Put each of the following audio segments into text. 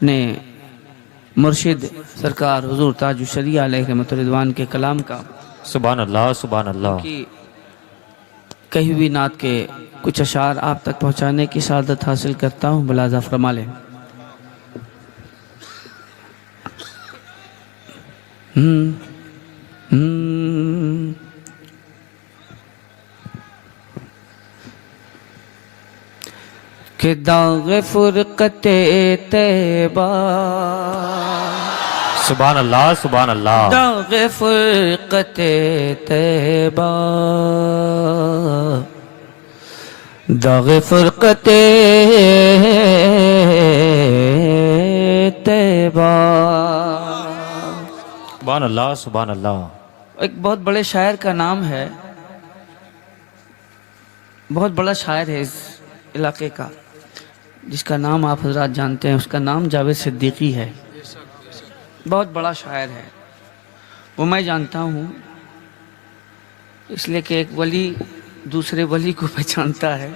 اپنے مرشد سرکار حضور تاج الشریعہ علیہ رحمت رضوان کے کلام کا سبحان اللہ سبحان اللہ کی کہی ہوئی نعت کے کچھ اشعار آپ تک پہنچانے کی سعادت حاصل کرتا ہوں، ملاحظہ فرما لیں۔ کہ داغ فرقت طیبہ، سبحان اللہ سبحان اللہ داغ فرقت طیبہ، داغ فرقت طیبہ۔ سبحان اللہ سبحان اللہ۔ ایک بہت بڑے شاعر کا نام ہے، بہت بڑا شاعر ہے اس علاقے کا، جس کا نام آپ حضرات جانتے ہیں، اس کا نام جاوید صدیقی ہے۔ بہت بڑا شاعر ہے، وہ میں جانتا ہوں، اس لیے کہ ایک ولی دوسرے ولی کو پہچانتا ہے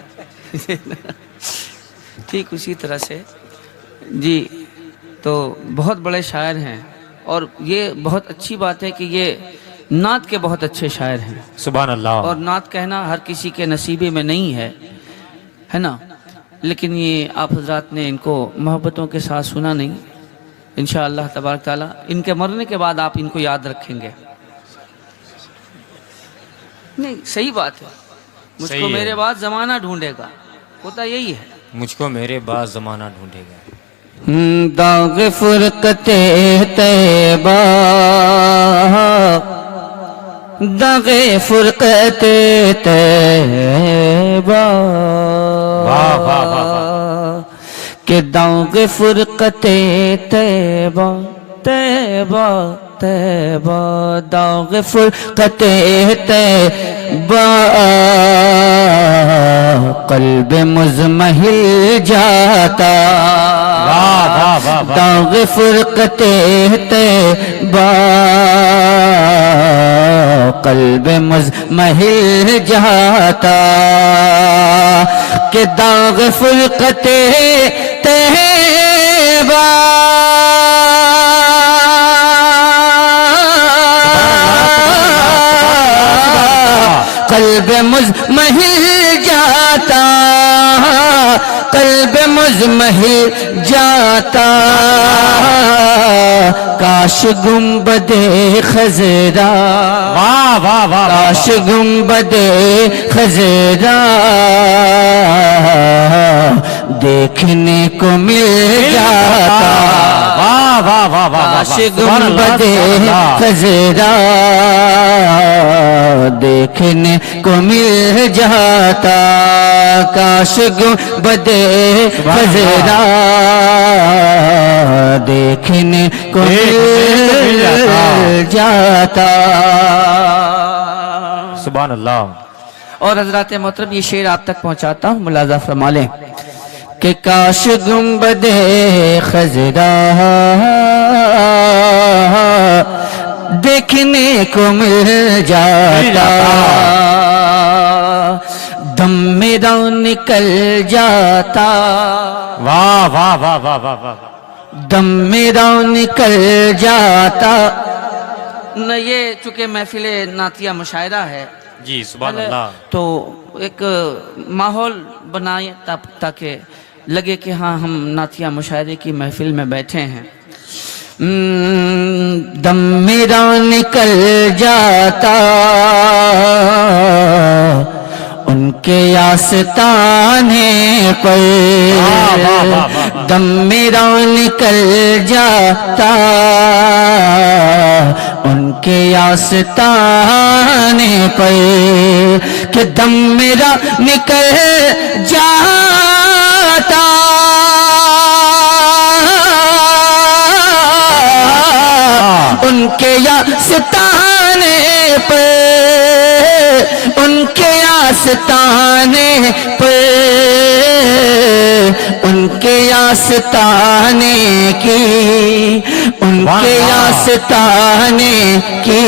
ٹھیک اسی طرح سے جی، تو بہت بڑے شاعر ہیں، اور یہ بہت اچھی بات ہے کہ یہ نعت کے بہت اچھے شاعر ہیں۔ سبحان اللہ۔ اور نعت کہنا ہر کسی کے نصیبے میں نہیں ہے نا، لیکن یہ آپ حضرات نے ان کو محبتوں کے ساتھ سنا نہیں، انشاءاللہ تبارک تعالیٰ ان کے مرنے کے بعد آپ ان کو یاد رکھیں گے۔ نہیں، صحیح بات ہے، مجھ کو میرے بعد زمانہ ڈھونڈے گا، ہوتا یہی ہے، مجھ کو میرے بعد زمانہ ڈھونڈے گا۔ داغ فرقت طیبہ، داغ فرقت طیبہ، واہ واہ واہ، کہ داغ فرقت طیبہ طیبہ طیبہ، داغ فرقت طیبہ، قلب مزمحل جاتا، داغ فرقت طیبہ، قلب مزمحل جاتا، کہ داغ فرقت طیبہ، قلب مزمحل جاتا، قلب مزمحل جاتا، کاش گنبد خضرا، واہ واہ واہ، کاش گنبد خضرا دیکھنے کو مل جاتا، واہ واہ واہ واہ، کاش گنبد خضرا دیکھنے کو مل جاتا، کاش گنبد خضرا دیکھنے کو مل جاتا۔ سبحان اللہ۔ اور حضرات محترم، یہ شعر آپ تک پہنچاتا ہوں، ملاحظہ فرما لیں کہ کاش گنبد خضرا دیکھنے کو مل جاتا، دم میرا نکل جاتا، واہ واہ واہ واہ واہ واہ، دم میرا نکل جاتا۔ نہ یہ چونکہ محفل نعتیہ مشاعرہ ہے جی سبحان اللہ، تو ایک ماحول بنائیں تاکہ لگے کہ ہاں ہم نعتیہ مشاعرے کی محفل میں بیٹھے ہیں۔ دم میرا نکل جاتا ان کے آستانے پر، دم میرا نکل جاتا ان کے آستانے پر، کہ دم میرا نکل جاتا ان کے آستانے پر، ان کے آستانے پر، ان کے آستانے کی، ان کے آستانے کی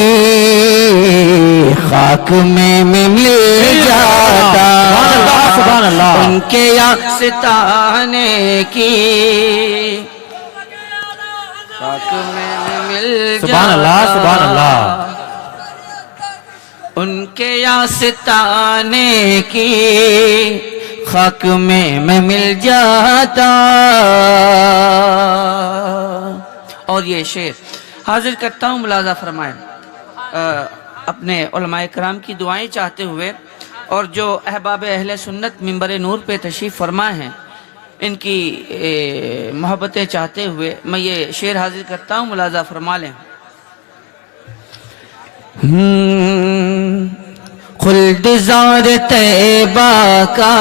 خاک میں مل جاتا، سبحان اللہ، ان کے آستانے کی خاک میں مل سبحان اللہ سبحان اللہ ان کے آستانے کی خاک میں مل جاتا. اور یہ شعر حاضر کرتا ہوں، ملاحظہ فرمائیں اپنے علماء کرام کی دعائیں چاہتے ہوئے، اور جو احباب اہل سنت منبر نور پہ تشریف فرما ہیں ان کی محبتیں چاہتے ہوئے میں یہ شعر حاضر کرتا ہوں، ملاحظہ فرما لیں. خلد زار طیبہ کا،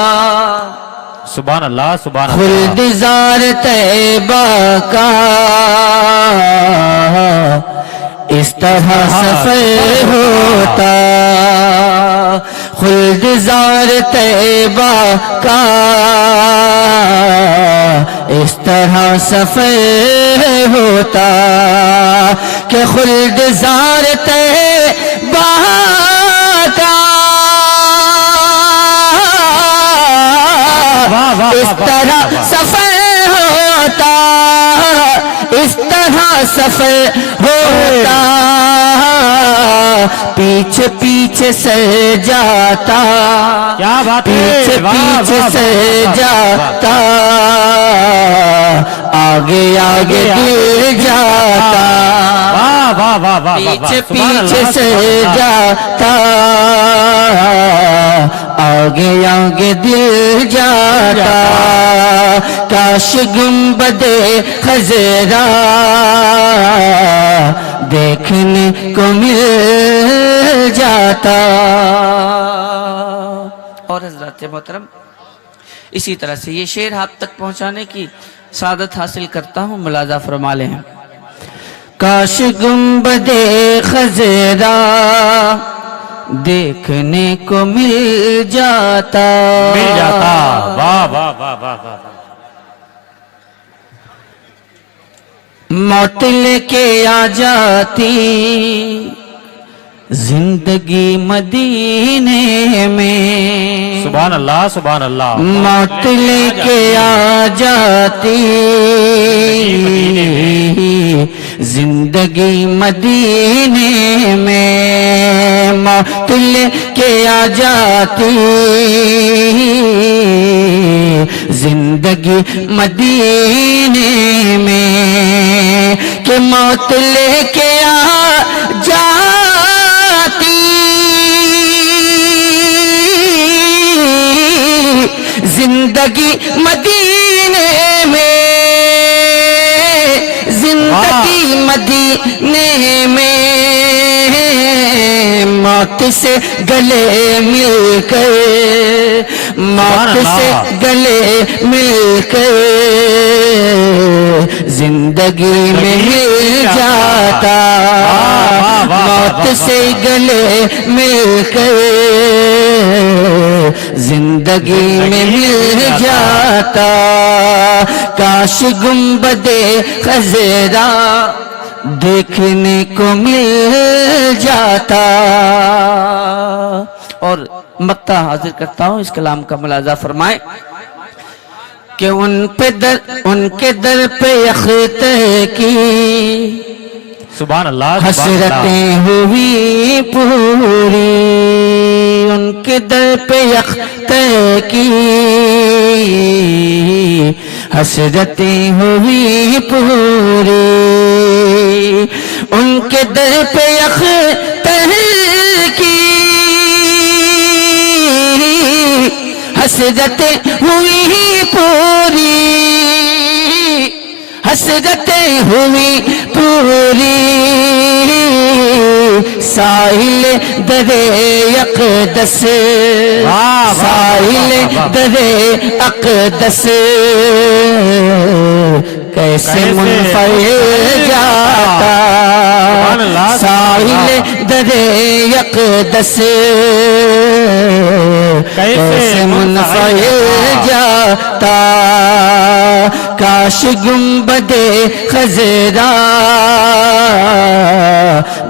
سبحان اللہ سبحان خلد اللہ زار طیبہ کا اس طرح سفر ہوتا. خلد زار طیبہ کا اس طرح سفر ہوتا کہ خلد زار طیبہ کا اس طرح سفر ہوتا، اس طرح سفر ہوتا. پیچھے پیچھے سے جاتا، کیا بات ہے، پیچھے واہ، پیچھے واہ، سے واہ، واہ، جاتا، آگے آگے دل جاتا. واہ واہ واہ واہ پیچھے سبحان پیچھے اللہ، سے سبحان اللہ. جاتا، آگے آگے دل جاتا. کاش گنبد خضرا دیکھنے کو مل جاتا. اور حضرات محترم اسی طرح سے یہ شعر آپ تک پہنچانے کی سعادت حاصل کرتا ہوں، ملاحظہ فرما لیں. کاش گنبد خضرا دیکھنے کو مل جاتا، مل جاتا. واہ واہ واہ واہ واہ. موت لے کے آ جاتی زندگی مدینے میں، سبحان اللہ سبحان اللہ. موت لے کے آ جاتی زندگی مدینے میں، موت لے کے آ جاتی زندگی مدینے میں، کہ موت لے کے آ جاتی زندگی مدینے میں، زندگی مدینے میں. موت سے گلے مل کر، موت سے گلے مل کر زندگی میں مل جاتا. موت سے گلے مل کر زندگی میں مل جاتا. کاش گنبد خضرا دیکھنے کو مل جاتا. اور مقطع حاضر کرتا ہوں، اس کلام کا ملاحظہ فرمائیں کہ ان کے در پہ اختر کی سبحان اللہ سبحان اللہ. حسرتیں ہوئی پوری، ان کے در پہ اختر کی حسرتیں ہوئی پوری، ان کے در پہ اختر کی حسرتیں ہوئی پوری، حسرتیں ہوئی پوری. ساحل در اقدس، ساحل در اقدس کیسے منفعل جاتا. ساحل در اقدس کیسے منفعل جاتا. کاش گنبد خضرا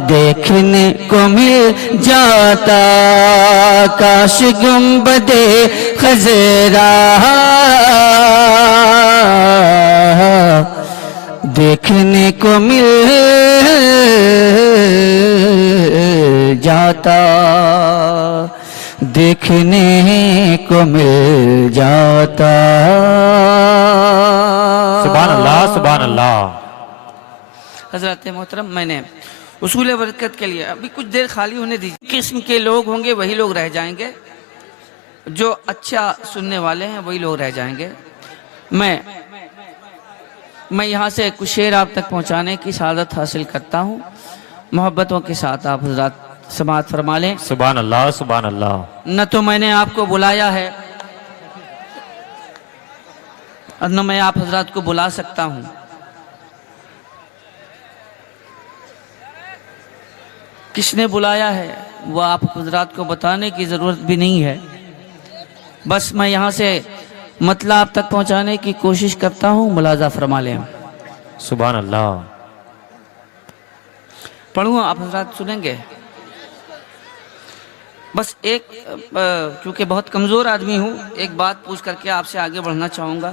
دیکھنے کو مل جاتا. کاش گنبد خضرا دیکھنے کو مل جاتا، دیکھنے کو مل جاتا۔ سبحان اللہ سبحان اللہ۔ حضرات محترم، میں نے اصول برکت کے لیے ابھی کچھ دیر خالی ہونے دیجیے۔ قسم کے لوگ ہوں گے وہی لوگ رہ جائیں گے، جو اچھا سننے والے ہیں وہی لوگ رہ جائیں گے۔ میں یہاں سے کچھ شعر آپ تک پہنچانے کی سعادت حاصل کرتا ہوں، محبتوں کے ساتھ آپ حضرات سماعت فرما لیں۔ سبحان اللہ سبحان اللہ۔ نہ تو میں نے آپ کو بلایا ہے اور نہ میں آپ حضرات کو بلا سکتا ہوں۔ کس نے بلایا ہے وہ آپ حضرات کو بتانے کی ضرورت بھی نہیں ہے، بس میں یہاں سے مطلب آپ تک پہنچانے کی کوشش کرتا ہوں، ملاحظہ فرما لیں۔ سبحان اللہ۔ پڑھوں آپ حضرات سنیں گے؟ بس ایک کیونکہ بہت کمزور آدمی ہوں، ایک بات پوچھ کر کے آپ سے آگے بڑھنا چاہوں گا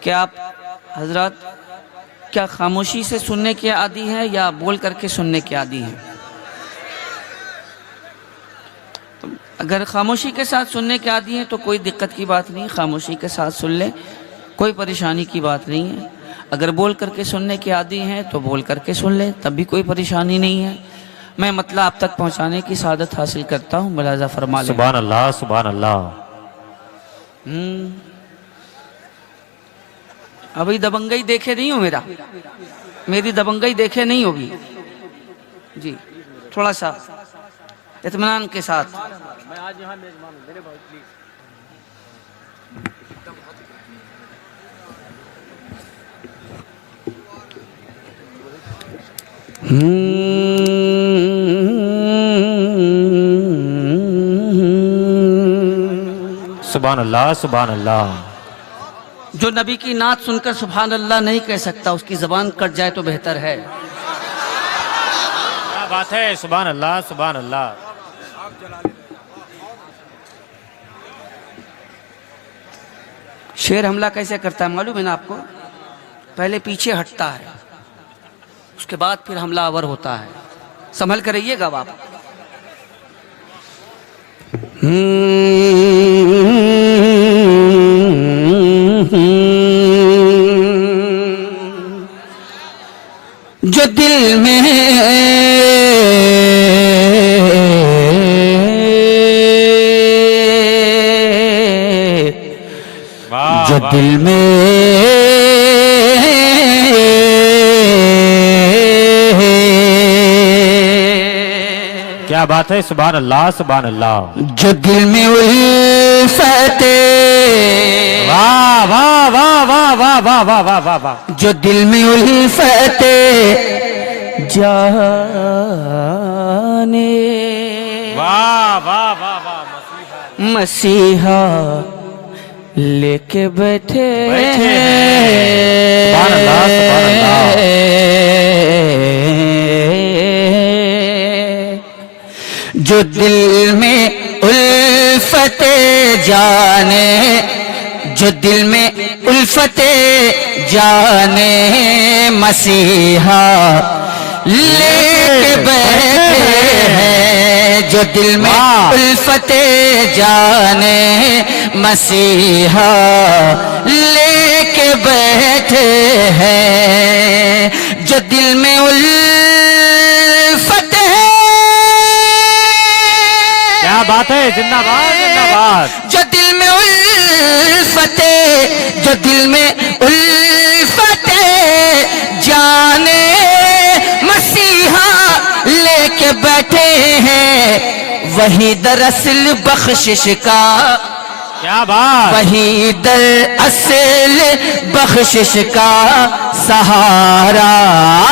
کہ آپ حضرات کیا خاموشی سے سننے کے عادی ہیں یا بول کر کے سننے کے عادی ہیں؟ اگر خاموشی کے ساتھ سننے کے عادی ہیں تو کوئی دقت کی بات نہیں، خاموشی کے ساتھ سن لیں، کوئی پریشانی کی بات نہیں ہے۔ اگر بول کر کے سننے کے عادی ہیں تو بول کر کے سن لیں، تب بھی کوئی پریشانی نہیں ہے۔ میں مطلب آپ تک پہنچانے کی سعادت حاصل کرتا ہوں، ملاحظہ فرما لیں۔ سبحان اللہ سبحان اللہ۔ ابھی دبنگئی دیکھے نہیں ہو، میری دبنگئی دیکھے نہیں ہوگی جی، تھوڑا سا اطمینان کے ساتھ۔ سبحان اللہ سبحان اللہ۔ جو نبی کی نعت سن کر سبحان اللہ نہیں کہہ سکتا، اس کی زبان کٹ جائے تو بہتر ہے۔ کیا بات ہے، سبحان اللہ سبحان اللہ۔ شیر حملہ کیسے کرتا ہے معلوم ہے نا آپ کو؟ پہلے پیچھے ہٹتا ہے، اس کے بعد پھر حملہ آور ہوتا ہے، سنبھل کر رہیے گا آپ۔ جو دل میں جو دل میں کیا بات ہے، سبحان اللہ سبحان اللہ۔ جو دل میں الفت، واہ واہ واہ واہ واہ واہ واہ واہ واہ واہ۔ جو دل میں الفت جانے، واہ واہ واہ واہ۔ مسیحا لے کے بیٹھے ہیں۔ سبحان اللہ سبحان اللہ۔ جو دل میں الفت جانے، جو دل میں الفت جانے، مسیحا لے کے بیٹھے ہیں۔ جو دل میں الفت جانے، مسیحا لے کے بیٹھے ہیں۔ جو دل میں الفت ہے، کیا بات ہے، زندہ باد زندہ باد۔ جو دل میں الفت، جو دل میں الفت جانے، مسیحا لے کے بیٹھے ہیں۔ وہی دراصل بخشش کا، کیا بات، وہی دراصل بخشش کا سہارا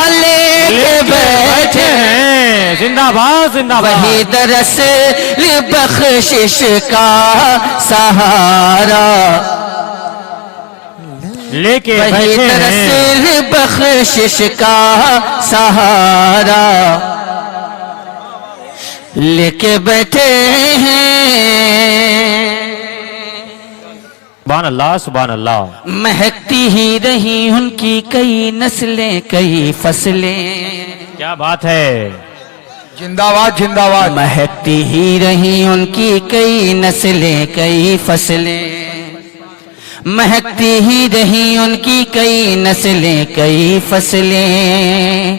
لے کے بیٹھے ہیں۔ زندہ باد زندہ باد۔ وہی دراصل بخشش کا سہارا، لے کے وہی بیٹھے ہیں۔ دراصل بخشش کا سہارا لے کے بیٹھے ہیں۔ سبحان اللہ سبحان اللہ. مہکتی ہی رہی ان کی کئی نسلیں کئی فصلیں. کیا بات ہے. زندہ باد زندہ باد. مہکتی ہی رہی ان کی کئی نسلیں کئی فصلیں. مہکتی ہی رہی ان کی کئی نسلیں کئی فصلیں.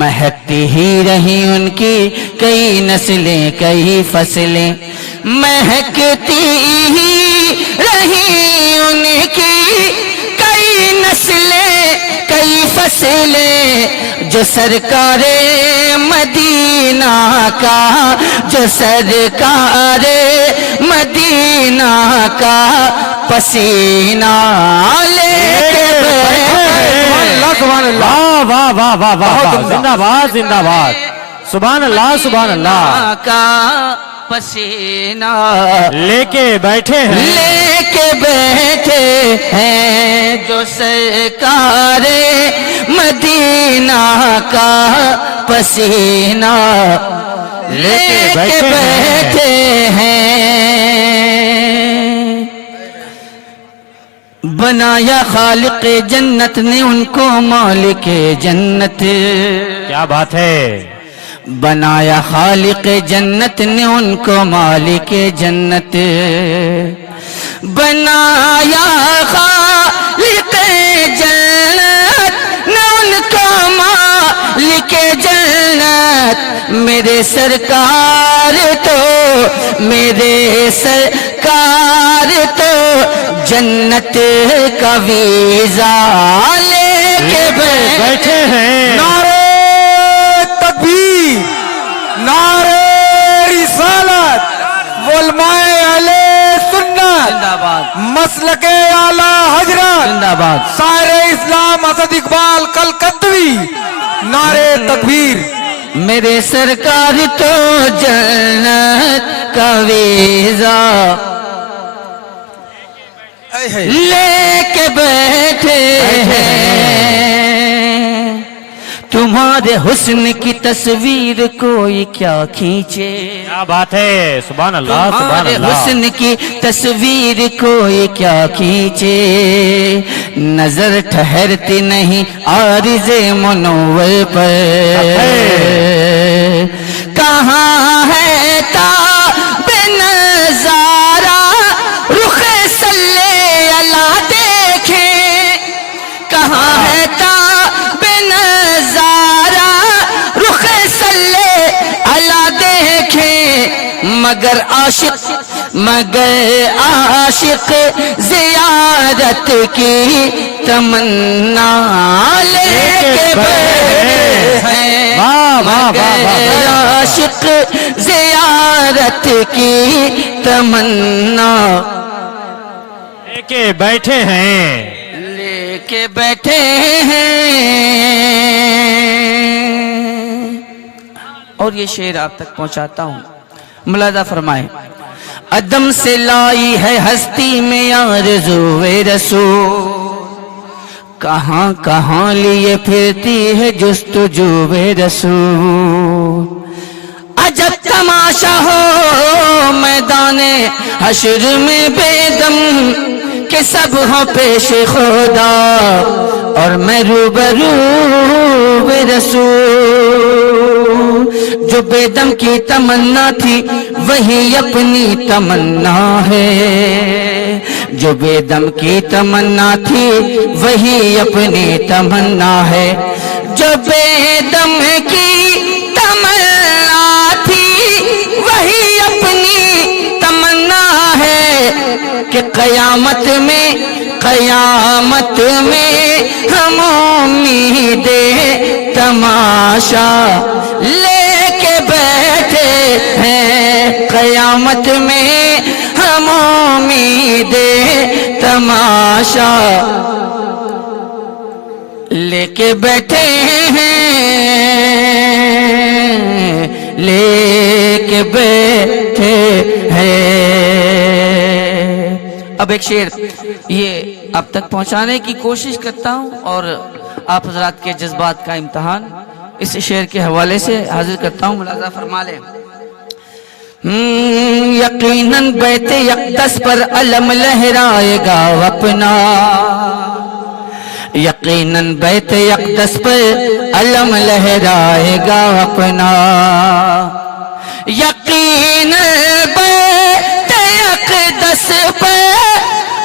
مہکتی ہی رہی ان کی کئی نسلیں کئی فصلیں. مہکتی ہی رہی ان کی کئی نسلیں کئی فصلیں. جو سرکار مدینہ کا جو سرکار مدینہ کا پسینہ لے کے سبحان اللہ. واہ واہ واہ واہ واہ. زندہ باد زندہ باد. سبحان اللہ سبحان اللہ. کا پسینہ لے کے بیٹھے ہیں لے کے بیٹھے ہیں جو سرکار مدینہ کا پسینہ لے کے بیٹھے ہیں. بنایا خالق جنت نے ان کو مالک جنت. کیا بات ہے. بنایا خالق جنت نے ان کو مالک جنت. بنایا خالق جنت نے ان کو مالک جنت. میرے سرکار تو میرے سرکار تو جنت کا ویزا لے کے بیٹھے ہیں. نعرہ تکبیر نعرہ رسالت علماء اہل سنت زندہ باد مسلک اعلی حضرت زندہ باد. شاعر اسلام اسد اقبال کلکتوی. نعرہ تکبیر. میرے سرکار تو جنت کا ویزا لے کے بیٹھے ہیں. تمہارے حسن کی تصویر کوئی کیا کھینچے. کیا بات ہے. سبحان اللہ سبحان تمہارے اللہ. حسن کی تصویر کوئی کیا کھینچے. نظر ٹھہرتی نہیں عارض منور پر. کہاں ہے تاب نظارہ رخ صلی اللہ دیکھیں. کہاں ہے تاب نظارہ رخ صلی اللہ دیکھیں. مگر عاشق زیارت کی تمنا لے کے بیٹھے ہیں. مگر عاشق زیارت کی تمنا لے کے بیٹھے ہیں. لے کے بیٹھے ہیں. اور یہ شعر آپ تک پہنچاتا ہوں. ملاحظہ فرمائیں. عدم سے لائی ہے ہستی میں آرزوئے رسول. کہاں کہاں لیے پھرتی ہے جستجوئے رسول. عجب تماشا ہو میدان حشر میں بے دم کہ سب ہوں پیش خدا اور میں روبرو رسول. جو بے دم کی تمنا تھی وہی اپنی تمنا ہے. جو بے دم کی تمنا تھی وہی اپنی تمنا ہے. جو بے دم کی تمنا تھی وہی اپنی تمنا ہے. کہ قیامت میں ہم امید تماشا لے کے بیٹھے ہیں. قیامت میں ہم امید تماشا لے کے بیٹھے ہیں. لے کے بیٹھے ہیں. اب ایک شعر یہ آپ تک پہنچانے کی کوشش کرتا ہوں اور آپ حضرات کے جذبات کا امتحان اس شعر کے حوالے سے حاضر کرتا ہوں. ملاحظہ فرما لیں. یقیناً بیت اقدس پر علم لہرائے گا اپنا، یقیناً بیت اقدس پر علم لہرائے گا اپنا، یقیناً بیت اقدس پر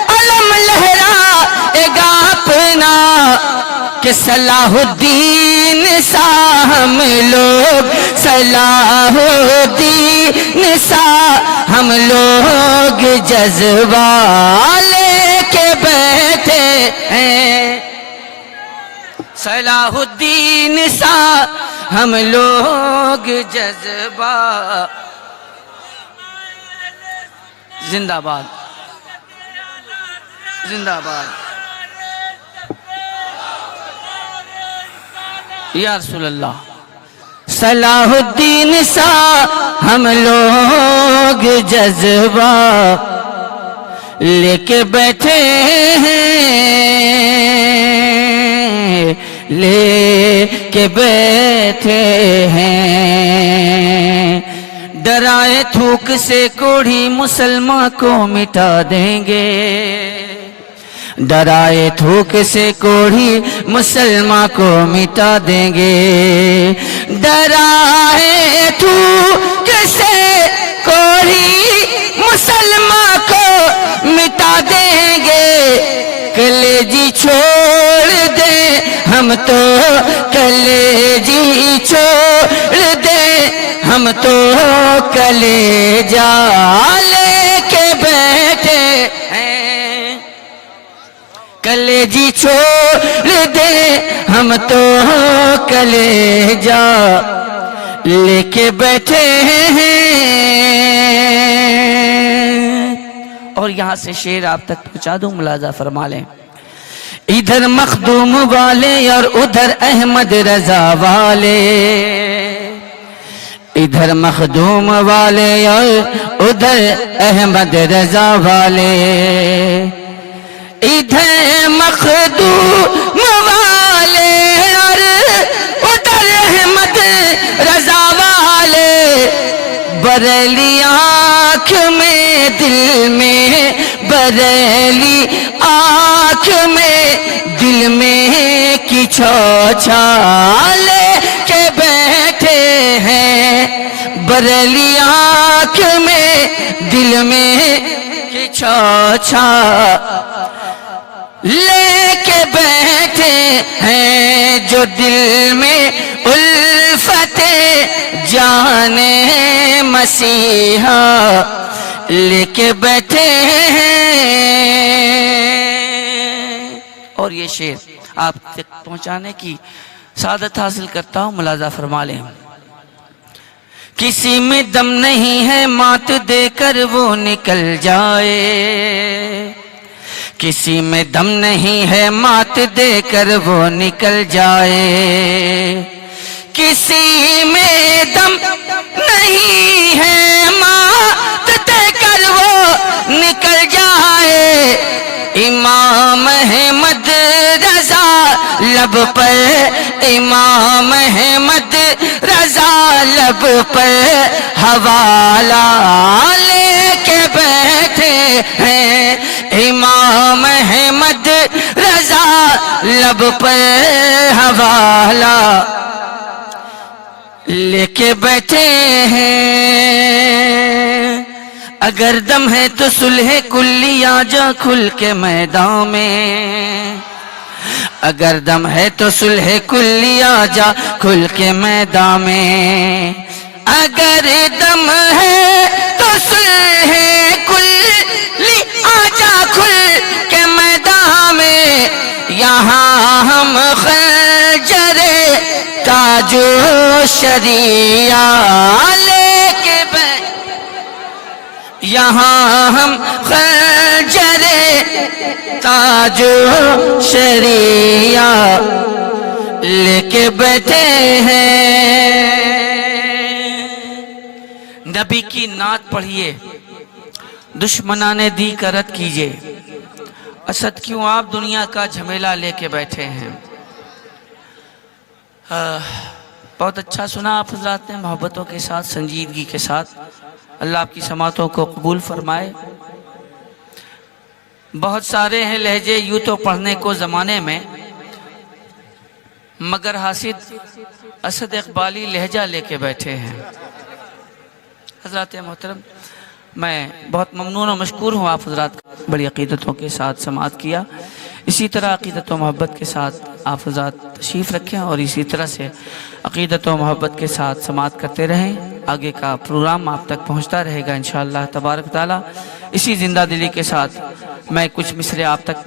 علم لہرائے گا اپنا، کہ صلاح الدین سا ہم لوگ، صلاح الدین سا ہم لوگ جذبہ لے کے بیٹھے ہیں، صلاح الدین سا ہم لوگ جذبہ، زندہ باد زندہ باد یا رسول اللہ، صلاح الدین سا ہم لوگ جذبہ لے کے بیٹھے ہیں، لے کے بیٹھے ہیں، ڈرائے تھوک سے کوڑھی مسلمان کو مٹا دیں گے، ڈرائے تھوک سے کوڑھی مسلمان کو مٹا دیں گے، ڈرائے تھوک سے کوڑھی مسلمان کو مٹا دیں گے، کلیجی چھوڑ دیں ہم تو، کلیجی چھوڑ دیں ہم تو، کلیجا لے کے بیٹھے ہیں، کلیجی چھوڑ دے ہم تو، کلیجا لے کے بیٹھے ہیں۔ اور یہاں سے شعر آپ تک پہنچا دوں، ملاحظہ فرما لیں، ادھر مخدوم والے اور ادھر احمد رضا والے، ادھر مخدوم والے اور ادھر احمد رضا والے، ادھر مخدوم والے اور ادھر احمد رضا والے، بریلی آنکھ میں دل میں، بریلی آنکھ میں دل میں کی چھوچھالے کے بیٹھے ہیں، بریلی آنکھ میں دل میں کی چھوچھا لے کے بیٹھے ہیں، جو دل میں الفت جانے مسیحا لے کے بیٹھے ہیں۔ اور یہ شعر آپ تک پہنچانے کی سعادت حاصل کرتا ہوں، ملاحظہ فرما لیں، کسی میں دم نہیں ہے مات دے کر وہ نکل جائے، کسی میں دم نہیں ہے مات دے کر وہ نکل جائے، کسی میں دم نہیں ہے مات دے کر وہ نکل جائے، امام احمد رضا لب پر، امام احمد رضا لب پر حوالہ لے کے بیٹھے ہیں، امام احمد رضا لب پر حوالہ لے کے بیٹھے ہیں، اگر دم ہے تو صلح کلی آ جا کھل کے میدان میں، اگر دم ہے تو صلح کلی آ جا کھل کے میدان میں، اگر دم ہے تو صلح کلی آ جا کھل کے میدان میں، یہاں ہم خنجر تاج و شریعہ لے کے بیٹھے، یہاں ہم خنجر تاج و شریعہ لے کے بیٹھے ہیں۔ نبی کی نعت پڑھیے، دشمنان دی کا رد کیجئے، اسد کیوں آپ دنیا کا جھمیلا لے کے بیٹھے ہیں۔ بہت اچھا سنا آپ حضرات نے، محبتوں کے ساتھ، سنجیدگی کے ساتھ۔ اللہ آپ کی سماعتوں کو قبول فرمائے۔ بہت سارے ہیں لہجے یوں تو پڑھنے کو زمانے میں، مگر حاسد اسد اقبالی لہجہ لے کے بیٹھے ہیں۔ حضرات محترم، میں بہت ممنون و مشکور ہوں، آپ حضرات بڑی عقیدتوں کے ساتھ سماعت کیا۔ اسی طرح عقیدت و محبت کے ساتھ آپ حضرات تشریف رکھیں اور اسی طرح سے عقیدت و محبت کے ساتھ سماعت کرتے رہیں۔ آگے کا پروگرام آپ تک پہنچتا رہے گا انشاءاللہ تبارک تعالیٰ۔ اسی زندہ دلی کے ساتھ میں کچھ مصرے آپ تک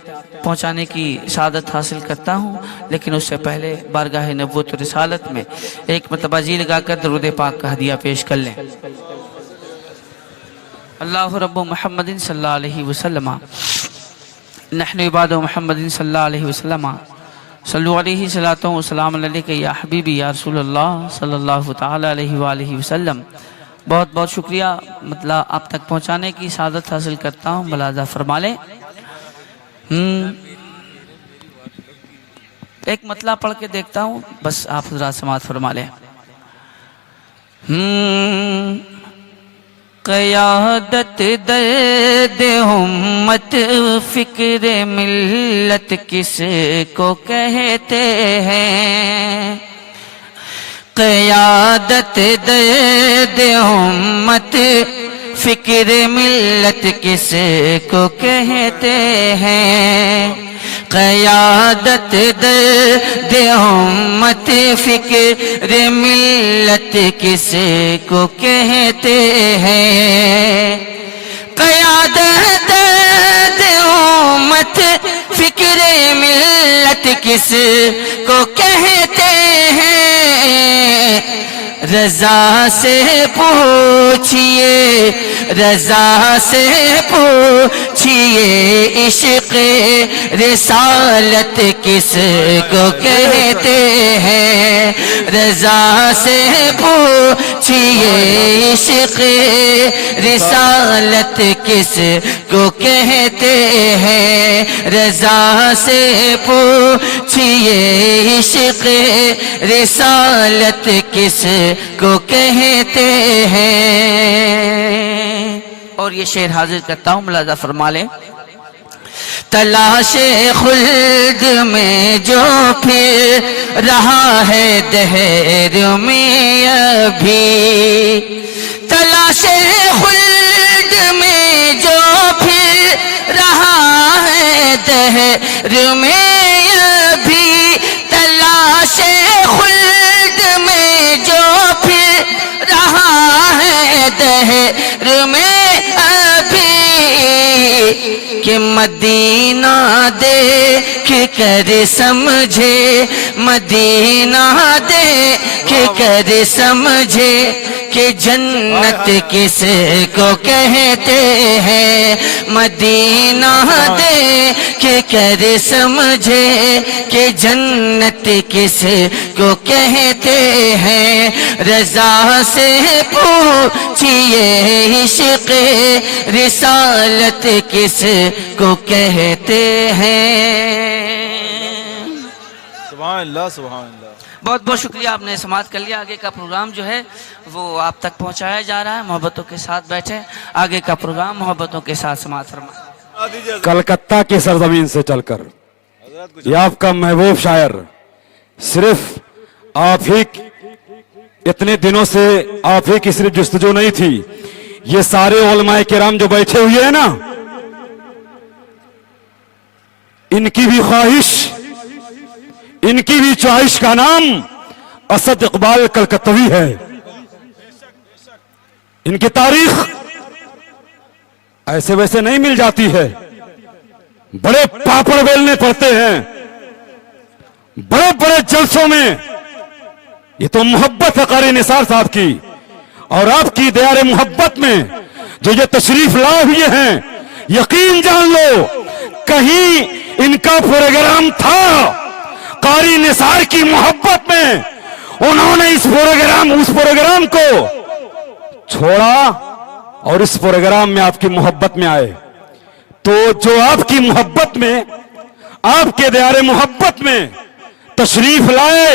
پہنچانے کی سعادت حاصل کرتا ہوں، لیکن اس سے پہلے بارگاہ نبوت و رسالت میں ایک مرتبہ جی لگا کر درود پاک کا ہدیہ پیش کر لیں۔ اللہ رب محمد صلی اللہ علیہ وسلم، نحن عباد محمد صلی اللہ علیہ وسلم، صلو علیہ صلاۃ و سلام علیکہ یا حبیبی یا رسول اللہ صلی اللہ تعالی علیہ وآلہ وسلم۔ بہت بہت شکریہ، مطلب آپ تک پہنچانے کی سعادت حاصل کرتا ہوں، ملاحظہ فرما لیں۔ ایک مطلب پڑھ کے دیکھتا ہوں، بس آپ حضرات سماعت فرما لیں۔ قیادت درد امت فکر ملت کس کو کہتے ہیں؟ قیادت درد امت فکر ملت کس کو کہتے ہیں؟ قیادت درد امت فکر ملت کس کو کہتے ہیں؟ قیادت درد امت فکر ملت کس کو کہتے ہیں؟ رضا سے پوچھئے، رضا سے پوچھئے، عشق رسالت کس کو کہتے ہیں؟ رضا سے پوچھئے، عشق رسالت کس کو کہتے ہیں؟ رضا سے پوچھئے، عشق رسالت کس کو کہتے ہیں؟ اور یہ شعر حاضر کرتا ہوں، ملاحظہ فرما لیں۔ تلاش خلد میں جو پھر رہا ہے دہر میں ابھی، تلاش خلد میں جو پھر رہا ہے دہر میں ابھی، تلاش خلد میں جو پھر رہا ہے دہر میں ابھی، کہ مدینہ دیکھ کر سمجھے، مدینہ دیکھ کر سمجھے، کہ جنت کس کو کہتے ہیں؟ مدینہ دیکھ کر سمجھے، کہ جنت کس کو کہتے ہیں؟ رضا سے پوچھئے، عشق رسالت کس کو کہتے ہیں؟ سبحان اللہ سبحان اللہ۔ بہت بہت شکریہ، آپ نے سماعت کر لیا۔ آگے کا پروگرام جو ہے وہ آپ تک پہنچایا جا رہا ہے، محبتوں کے ساتھ بیٹھے۔ آگے کا پروگرام محبتوں کے ساتھ سماعت فرمائیں۔ کلکتہ کی سرزمین سے چل کر یہ آپ کا محبوب شاعر، صرف آپ ہی اتنے دنوں سے آپ ہی کی صرف جستجو نہیں تھی، یہ سارے علماء کرام جو بیٹھے ہوئے ہیں نا، ان کی بھی خواہش، ان کی بھی چاہش کا نام اسد اقبال کلکتوی ہے۔ ان کی تاریخ ایسے ویسے نہیں مل جاتی ہے، بڑے پاپڑ بیلنے پڑتے ہیں، بڑے بڑے جلسوں میں۔ یہ تو محبت ہے قاری نثار صاحب کی، اور آپ کی دیار محبت میں جو یہ تشریف لائے ہوئے ہیں، یقین جان لو کہیں ان کا پروگرام تھا، قاری نثار کی محبت میں انہوں نے اس پروگرام کو چھوڑا اور اس پروگرام میں آپ کی محبت میں آئے۔ تو جو آپ کی محبت میں، آپ کے دیار محبت میں تشریف لائے،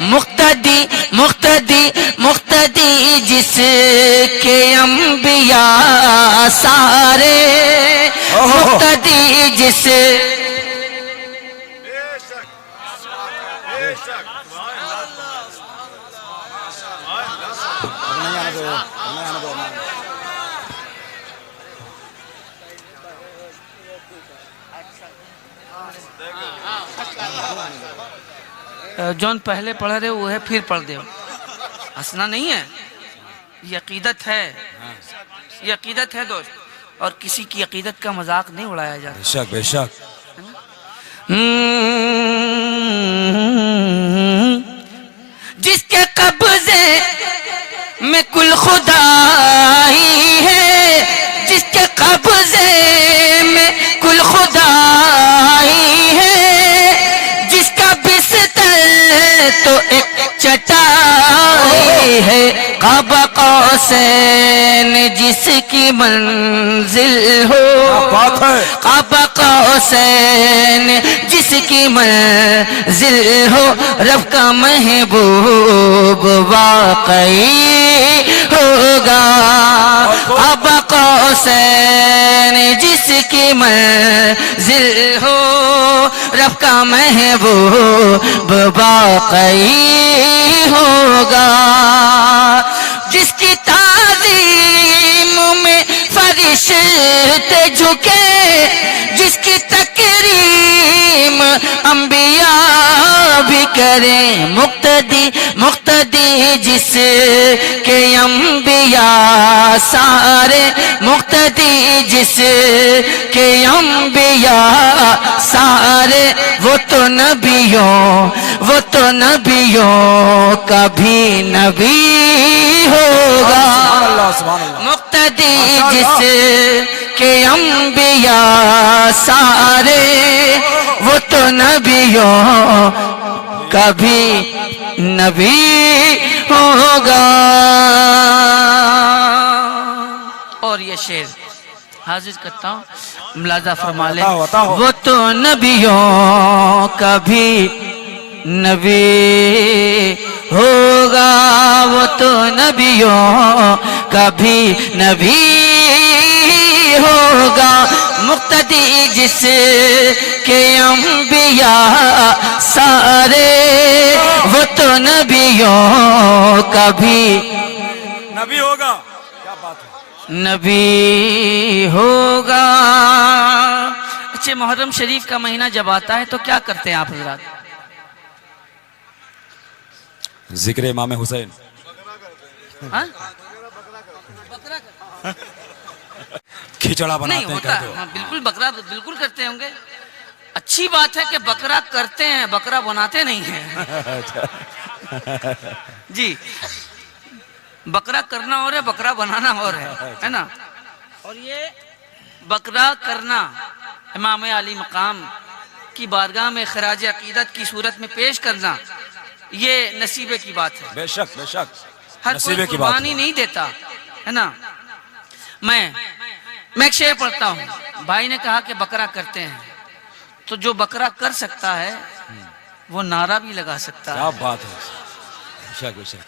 مقتدی مقتدی مقتدی جس کے انبیاء سارے مقتدی جس جون پہلے پڑھ رہے وہ ہے پھر پڑھ دے ہنسنا نہیں ہے، یہ عقیدت ہے، یہ عقیدت ہے دوست، اور کسی کی عقیدت کا مذاق نہیں اڑایا جاتا۔ بے شک بے شک۔ جس کے قبضے میں کل خدائی ہے، جس کے قبضے میں کل خدائی ہے، جس کا بستر تو ایک چٹائی ہے، قاب قوسین جس کی منزل ہو، بات ہے۔ قاب قوسین جس کی منزل ہو، رب کا محبوب واقعی ہوگا، قاب قوسین جس کی منزل ہو، رب کا محبوب واقعی ہوگا، جس کی تعظیم میں فرشتے جھکے، جس کی تکریم انبیاء بھی کریں، مقتدی مقتدی جس کے انبیاء سارے، مقتدی جس کے انبیاء سارے، وہ تو نبیوں کا بھی نبی ہوگا، مقتدی جس کے انبیاء سارے، وہ تو نبیوں کا بھی نبی ہوگا۔ اور یہ شعر حاضر کرتا ہوں، ملاحظہ فرما لیں، بتاؤ۔ وہ تو نبیوں کا بھی نبی ہوگا، وہ تو نبیوں کا بھی نبی ہوگا، مقتدی جس کے انبیاء سارے، وہ تو نبیوں کا بھی نبی ہوگا۔ کیا بات ہے۔ نبی ہوگا۔ اچھے محرم شریف کا مہینہ جب آتا ہے تو کیا کرتے ہیں آپ حضرات؟ ذکر امام حسین۔ ہاں؟ کھچڑا نہیں بناتے ہیں، ہوتا، کہتے ہو۔ ہاں بالکل، بکرا بالکل کرتے ہوں گے۔ اچھی بات ہے کہ بکرا کرتے ہیں، بکرا بناتے نہیں ہیں۔ جی، بکرا کرنا اور ہے، بکرا بنانا اور ہے نا۔ اور یہ بکرا کرنا امام علی مقام کی بارگاہ میں خراج عقیدت کی صورت میں پیش کرنا، یہ نصیبے کی بات ہے۔ بے شک بے شک، ہر کوئی نصیبے کی بات قربانی نہیں دیتا ہے نا۔ میں ایک شعر پڑھتا ہوں، بھائی نے کہا کہ بکرا کرتے ہیں، تو جو بکرا کر سکتا ہے وہ نعرہ بھی لگا سکتا ہے۔ کیا بات ہے۔ بے شک بے شک۔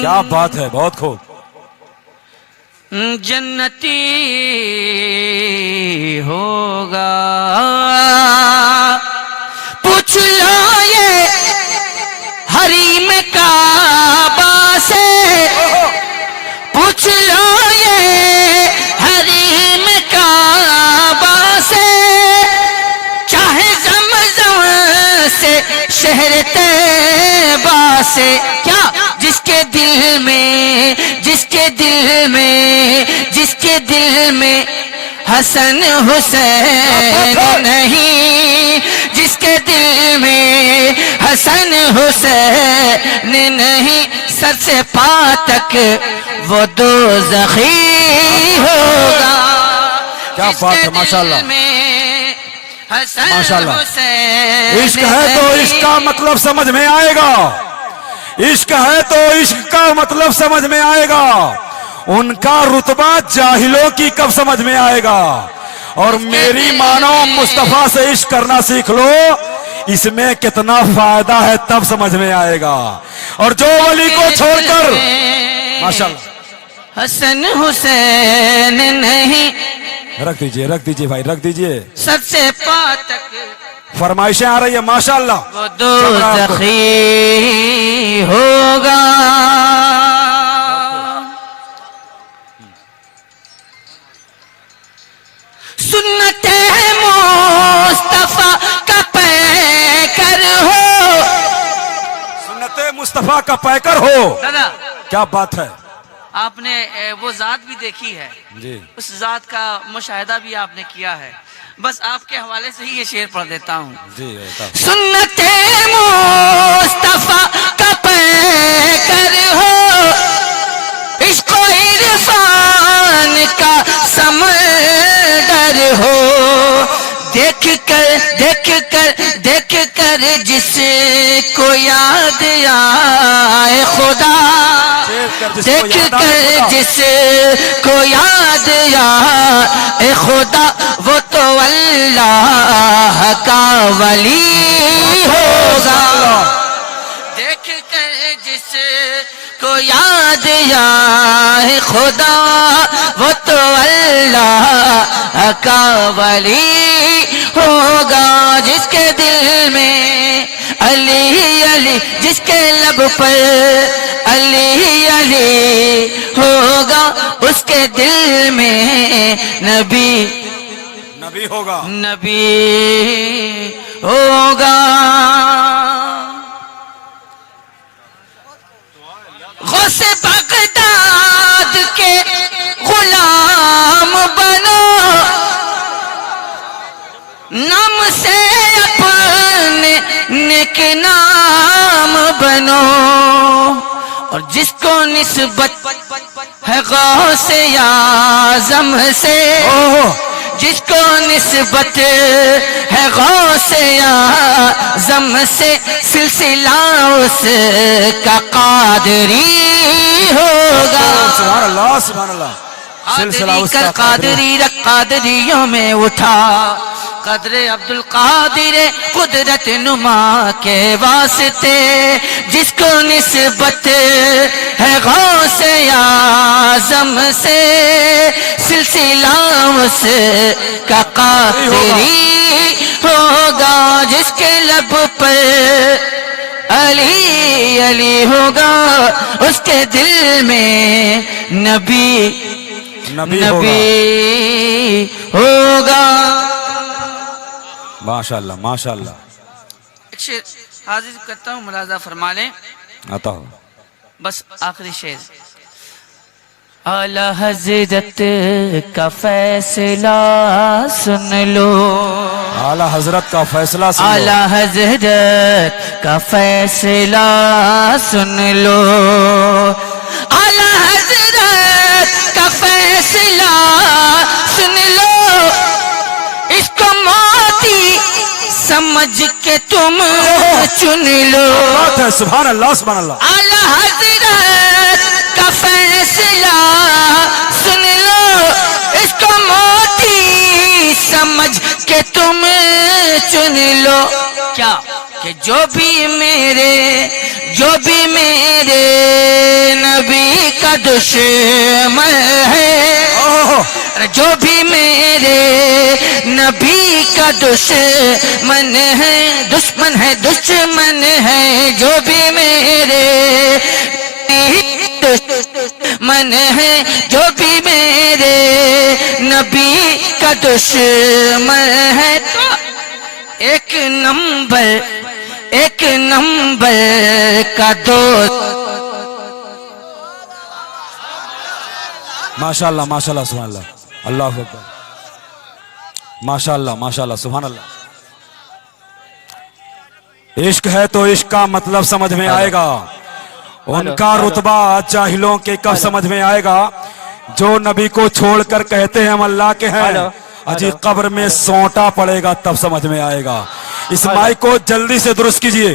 کیا بات ہے، بہت خوب۔ جنتی ہوگا، پوچھ لو یہ حریم کعبہ سے، پوچھ لو یہ حریم کعبہ سے، چاہے زمزم سے شہر طیبہ سے، کیا جس کے دل میں، جس کے دل میں، جس کے دل میں حسن حسین نہیں، جس کے دل میں حسن حسین نہیں، سر سے پا تک وہ دوزخی ہوگا۔ کیا بات ہے، ماشاءاللہ ماشاءاللہ۔ عشق ہے تو عشق کا مطلب سمجھ میں آئے گا، عشق ہے تو عشق کا مطلب سمجھ میں آئے گا، ان کا رتبہ جاہلوں کی کب سمجھ میں آئے گا، اور میری مانو مصطفیٰ سے عشق کرنا سیکھ لو، اس میں کتنا فائدہ ہے تب سمجھ میں آئے گا. اور جو ولی کو چھوڑ کر ماشاءاللہ حسن حسین نہیں، رکھ دیجئے بھائی رکھ دیجئے، سب سے پاتک فرمائشیں آ رہی ہیں ماشاءاللہ. وہ دوزخی ہوگا. سنت مصطفیٰ کا پیکر ہو. سنت مصطفیٰ کا پیکر ہو، دادا کیا بات ہے. آپ نے وہ ذات بھی دیکھی ہے، جی اس ذات کا مشاہدہ بھی آپ نے کیا ہے. بس آپ کے حوالے سے ہی یہ شعر پڑھ دیتا ہوں. جی سنت مصطفیٰ کا پیکر ہو، عشق و عرفان کا سمندر ہو. دیکھ کر جس کو یاد آئے خدا، دیکھ کر جس کو یاد آئے خدا، وہ تو اللہ کا ولی ہوگا. دیکھ کر جس کو یاد آئے خدا، وہ تو اللہ کا ولی ہوگا. جس کے دل میں علی علی، جس کے لب پر علی علی ہوگا، اس کے دل میں نبی ہوگا. نبی ہوگا. غوث بغداد کے غلام بنو، نام سے اپنے نیک نام بنو. اور جس کو نسبت ہے غوث اعظم سے، جس کو نسبت ہے غوث اعظم سے، سلسلہ اس کا قادری ہوگا. سبحان اللہ سبحان اللہ. قادری کر قادری رکھ قادریوں میں اٹھا، قدر عبد القادر قدرت نما کے واسطے. جس کو نسبت ہے غوث اعظم سے، سلسلہ اس کا قادری ہوگا. جس کے لب پر علی علی ہوگا، اس کے دل میں نبی ہوگا. ماشاءاللہ ماشاءاللہ. ایک شعر حاضر کرتا ہوں، ملاحظہ فرما لیں. آتا ہو بس آخری شعر. اعلیٰ حضرت کا فیصلہ سن لو، اعلیٰ حضرت کا فیصلہ سن لو. اعلیٰ حضرت کا فیصلہ سن لو. اعلیٰ حضرت کا فیصلہ سن لو. اس کو موتی سمجھ کے تم چن لو. بات ہے. سبحان اللہ سبحان اللہ. اعلیٰ حضرت کا فیصلہ سن لو. اس کو موتی سمجھ کے تم چن لو. کیا کہ جو بھی میرے نبی کا دشمن ہے، جو بھی میرے نبی کا دشمن ہے، دشمن ہے جو بھی میرے دشمن ہے، جو بھی میرے نبی کا دشمن ہے، تو ایک نمبر کا دوست. ماشاءاللہ ماشاءاللہ سبحان اللہ. اللہ اکبر. ماشاءاللہ ماشاءاللہ سبحان اللہ. عشق ہے تو عشق کا مطلب سمجھ میں آئے گا. ان کا رتبہ جاہلوں کے کب سمجھ میں آئے گا؟ جو نبی کو چھوڑ کر کہتے ہیں ہم اللہ کے ہیں، اجی قبر میں سونٹا پڑے گا تب سمجھ میں آئے گا. اس مائک کو جلدی سے درست کیجئے.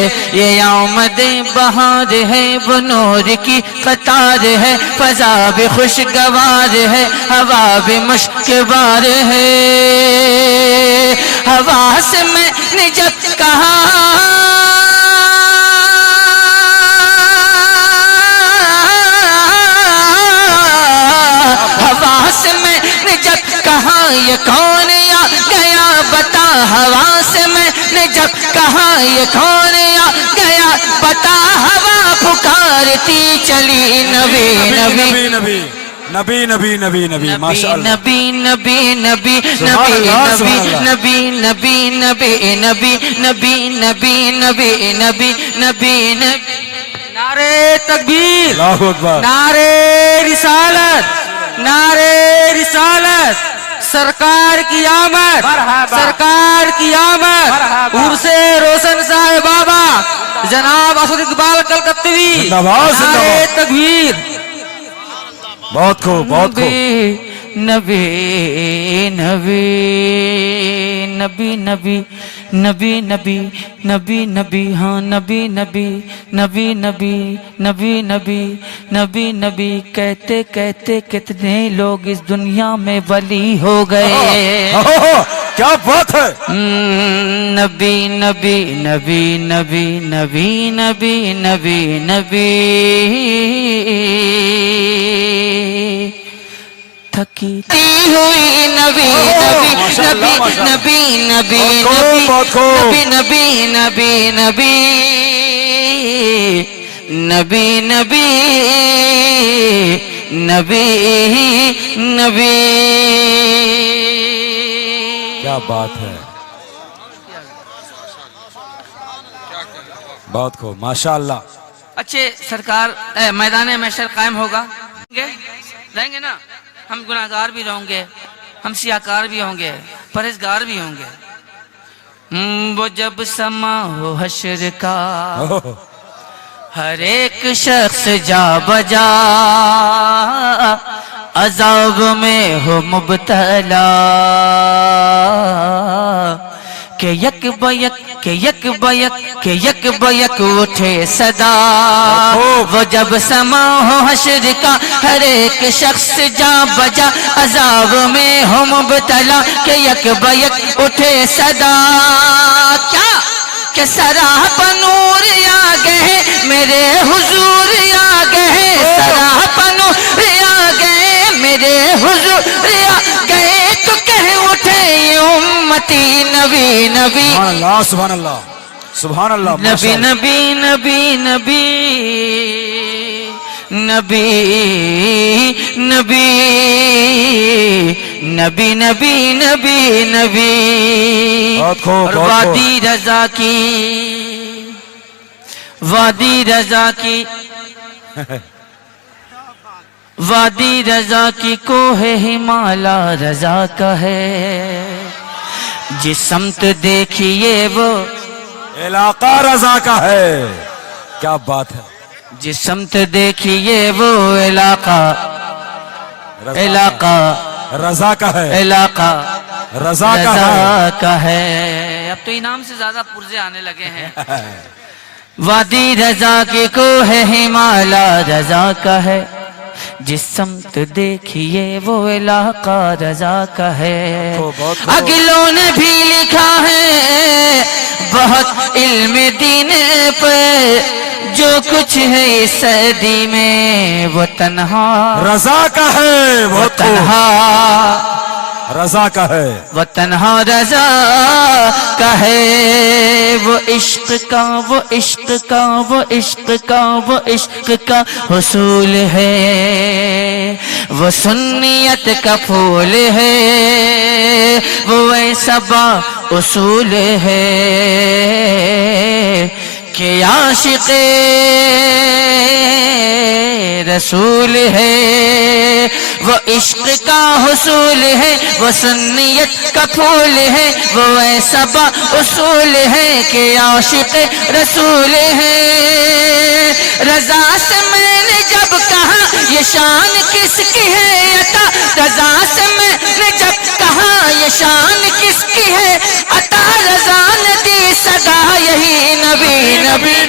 یہ آمد بہار ہے وہ نور کی قطار ہے فضا بھی خوشگوار ہے ہوا بھی مشکبار ہے ہوا سے میں نے جب کہا ہوا سے میں نے جب کہا یہ کون آ گیا بتا ہوا سے میں نے جب کہا یہ کون آ گیا بتا ہوا پکارتی چلی نبی نبی نبی نبی نبی نبی نبی ماشاءاللہ نبی نبی نبی سبحان نبی اللہ، نبی سبحان اللہ۔ نبی نبی نبی نبی نبی نبی نبی نبی نبی نبی نعرے تکبیر اللہ اکبر نعرے رسالت نعرے رسالت سرکار کی آمد سرکار کی آمد عرس روشن صاحب بابا جناب اسد اقبال کلکتوی زندہ باد، زندہ نعرے باد۔ تکبیر بہت خوب بہت خوب نبی نبی نبی نبی نبی نبی نبی نبی ہاں نبی نبی نبی نبی نبی نبی نبی نبی کہتے کہتے کتنے لوگ اس دنیا میں ولی ہو گئے کیا بات ہے نبی نبی نبی نبی نبی نبی نبی نبی تھکی ہوئی نبی نبی نبی نبی نبی نبی نبی نبی نبی نبی نبی نبی کیا بات ہے بہت خوب ماشاءاللہ اچھے سرکار میدان محشر قائم ہوگا رہیں گے نا ہم گناہگار بھی رہیں گے ہم سیاکار بھی ہوں گے پرہیزگار بھی ہوں گے وہ جب سما ہو حشر کا ہر ایک شخص جا بجا عذاب میں ہو مبتلا کہ یک بیک اٹھے صدا وہ جب سما ہو حشر کا ہر ایک شخص جا بجا عذاب میں ہو مبتلا کہ یک بیک اٹھے صدا کیا کہ سراپ نور آ گئے میرے حضور آ گئے سراپ نور آ گئے میرے حضور آ گئے تو کہہ اٹھے یہ امتی نبی نبی سبحان اللہ سبحان اللہ نبی نبی نبی نبی نبی نبی نبی نبی نبی نبی بہت خوب اور بہت خوب وادی رضا کی وادی رضا کی وادی رضا کی کوہ ہمالا رضا کا ہے جس سمت دیکھیے وہ علاقہ رضا کا ہے کیا بات ہے جس سمت دیکھیے وہ علاقہ رضا کا ہے علاقہ رضا کا ہے رضا کا ہے اب تو انعام سے زیادہ پرزے آنے لگے ہیں وادی رضا کی کوہ ہمالا رضا کا ہے جس سمت دیکھیے وہ علاقہ رضا کا ہے اگلوں نے بھی لکھا ہے بہت علم دین پر جو کچھ ہے اس صدی میں وہ تنہا رضا کا ہے وہ تنہا رضا کا ہے وہ تنہا رضا کا ہے وہ عشق کا وہ عشق کا وہ عشق کا وہ عشق کا حصول ہے وہ سنیت کا پھول ہے وہ ایسا با اصول ہے کہ عاشق رسول ہے وہ عشق کا حصول ہے وہ سنیت کا پھول ہے وہ ایسا با اصول ہے کہ عاشق رسول ہے رضا سے میں نے جب کہا یہ شان کس کی ہے عطا رضا سے میں نے جب کہا یہ شان کس کی ہے عطا رضا نے دی صدا یہی نبی نبی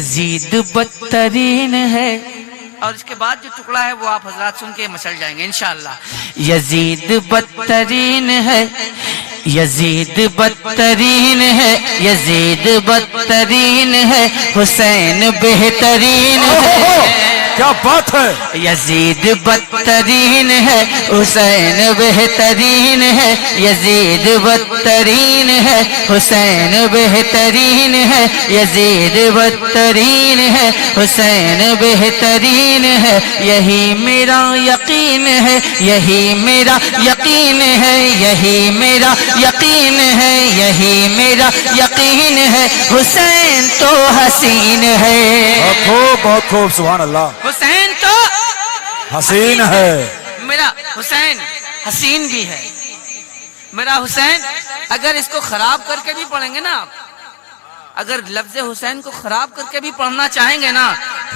یزید بدترین ہے. اور اس کے بعد جو ٹکڑا ہے وہ آپ حضرات سن کے مسل جائیں گے انشاءاللہ. یزید بدترین ہے, یزید بدترین ہے, یزید بدترین ہے, حسین بہترین ہے. کیا بات ہے. یزید بدترین ہے, حسین بہترین ہے. یزید بدترین ہے, حسین بہترین ہے. یزید بدترین ہے, حسین بہترین ہے. یہی میرا یقین ہے, یہی میرا یقین ہے, یہی میرا یقین ہے, یہی میرا یقین ہے. حسین تو حسین ہے. بہت خوب, بہت خوب, سبحان اللہ. حسین تو حسین ہے. میرا حسین حسین بھی ہے. میرا حسین اگر اس کو خراب کر کے بھی پڑھیں گے نا آپ, اگر لفظ حسین کو خراب کر کے بھی پڑھنا چاہیں گے نا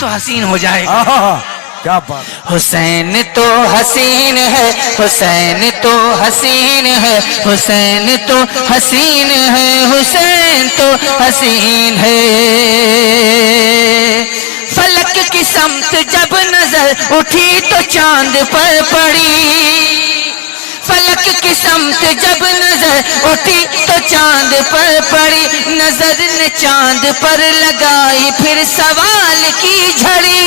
تو حسین ہو جائے گا. کیا بات. حسین تو حسین ہے, حسین تو حسین ہے, حسین تو حسین ہے, حسین تو حسین ہے. فلک کی سمت جب نظر اٹھی تو چاند پر پڑی. فلک کی سمت جب نظر اٹھی تو چاند پر پڑی. نظر نے چاند پر لگائی پھر سوال کی جھڑی.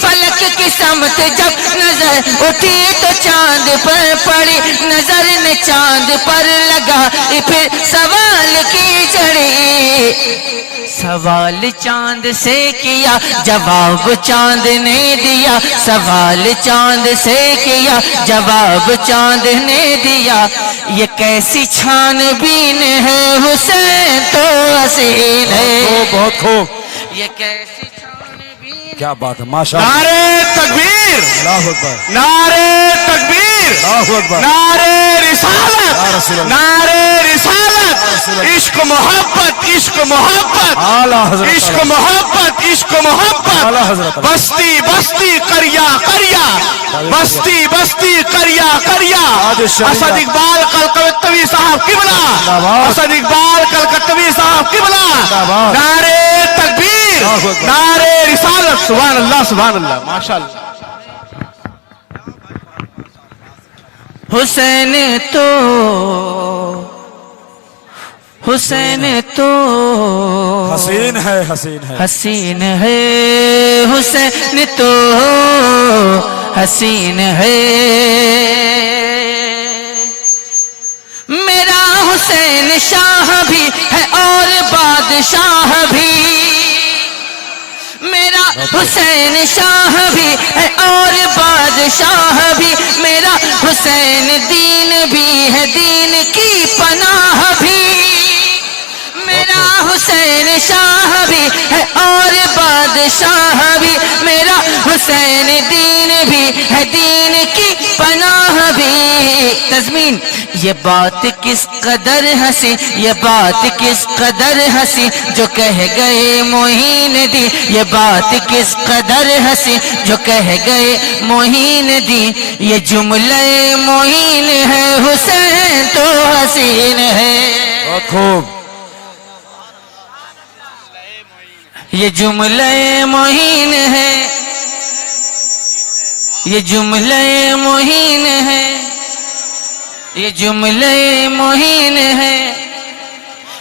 فلک کی سمت جب نظر اٹھی تو چاند پر پڑی. نظر نے چاند پر لگائی پھر سوال کی جھڑی. سوال چاند سے کیا, جواب چاند نے دیا. سوال چاند سے کیا, جواب چاند نے دیا. یہ کیسی چھان بین ہے, حسین تو حسین ہے. بہت خوب. یہ کیسی چھان بین. کیا بات ہے, ماشاءاللہ. نعرے تکبیر, اللہ اکبر, نعرے تکبیر, اللہ اکبر. نعرے رسالت, رسول اللہ. نعرے رسالت. عشق محبت, عشق محبت, اعلیٰ حضرت, عشق محبت, عشق محبت. اعلیٰ حضرت. بستی بستی کریا کریا, بستی بستی کریا کریا. اسد اقبال کلکتوی صاحب قبلہ, اسد اقبال کلکتوی صاحب قبلہ. نعرے تکبیر, نعرے رسالت. سبحان اللہ, سبحان اللہ, ماشاءاللہ. حسین تو حسین تو حسین ہے, حسین ہے. حسین ہے. حسین تو حسین ہے. میرا حسین شاہ بھی ہے اور بادشاہ بھی. میرا حسین شاہ بھی ہے اور بادشاہ بھی. میرا حسین دین بھی ہے, دین کی پناہ بھی. میرا حسین شاہ بھی ہے اور بادشاہ بھی. میرا حسین دین بھی ہے, دین کی پناہ بھی. تزمین. یہ بات کس قدر ہنسی, یہ بات کس قدر ہنسی جو کہہ گئے معین دی. یہ بات کس قدر ہنسی جو کہہ گئے معین دی. یہ جملہ معین ہے, حسین تو حسین ہے. بہت خوب. یہ جملہ معین ہے, یہ جملہ معین ہے, یہ جملہ معین ہے,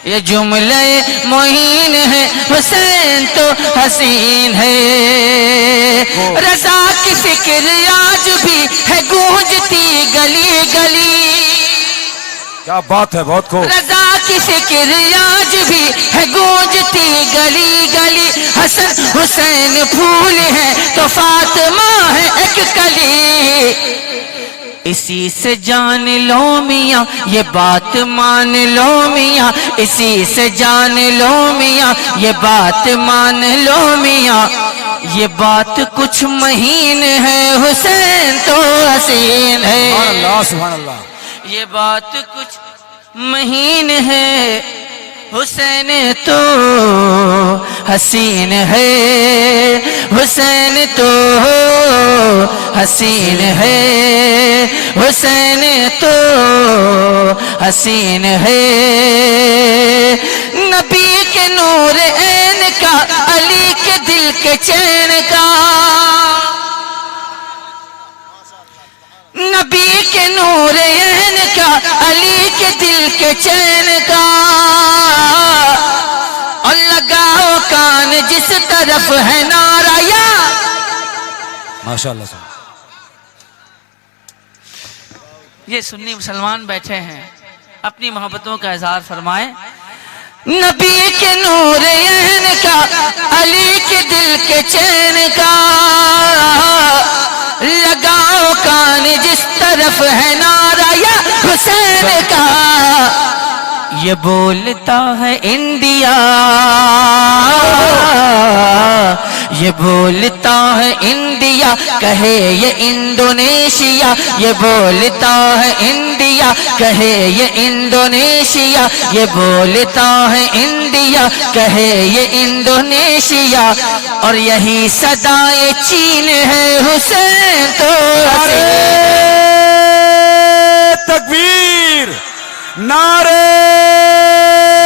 یہ جملہ معین ہے. حسین تو حسین ہے. رضا کی فکر آج بھی ہے گونجتی گلی گلی. کیا بات ہے, بہت خوب. رضا کی فکر آج بھی ہے گونجتی گلی گلی. حسن حسین پھول ہے تو فاطمہ ہے ایک کلی. اسی سے جان لو میاں, یہ بات مان لو میاں. اسی سے جان لو میاں, یہ بات مان لو میاں. یہ بات کچھ مہین ہے, حسین تو حسین ہے. سبحان اللہ, سبحان اللہ. یہ بات کچھ مہین ہے, حسین تو حسین ہے. حسین تو حسین ہے. حسین تو حسین ہے. نبی کے نور عین کا کے دل کے چین کا، نبی کے نور عین کا، علی کے دل کے چین کا، اور لگاؤ کان جس طرف ہے نعرہ یا ماشاءاللہ صاحب. یہ سنی مسلمان بیٹھے ہیں، اپنی محبتوں کا اظہار فرمائیں. نبی کے نور عین کا، علی کے دل کے چین کا، لگاؤ کان جس طرف ہے نعرہ یا حسین کا. یہ بولتا ہے انڈیا، یہ بولتا ہے انڈیا، کہے یہ انڈونیشیا. یہ بولتا ہے انڈیا، کہے یہ انڈونیشیا. یہ بولتا ہے انڈیا، کہے یہ انڈونیشیا. اور یہی صدائے چین ہے حسین تو تکبیر، نعرے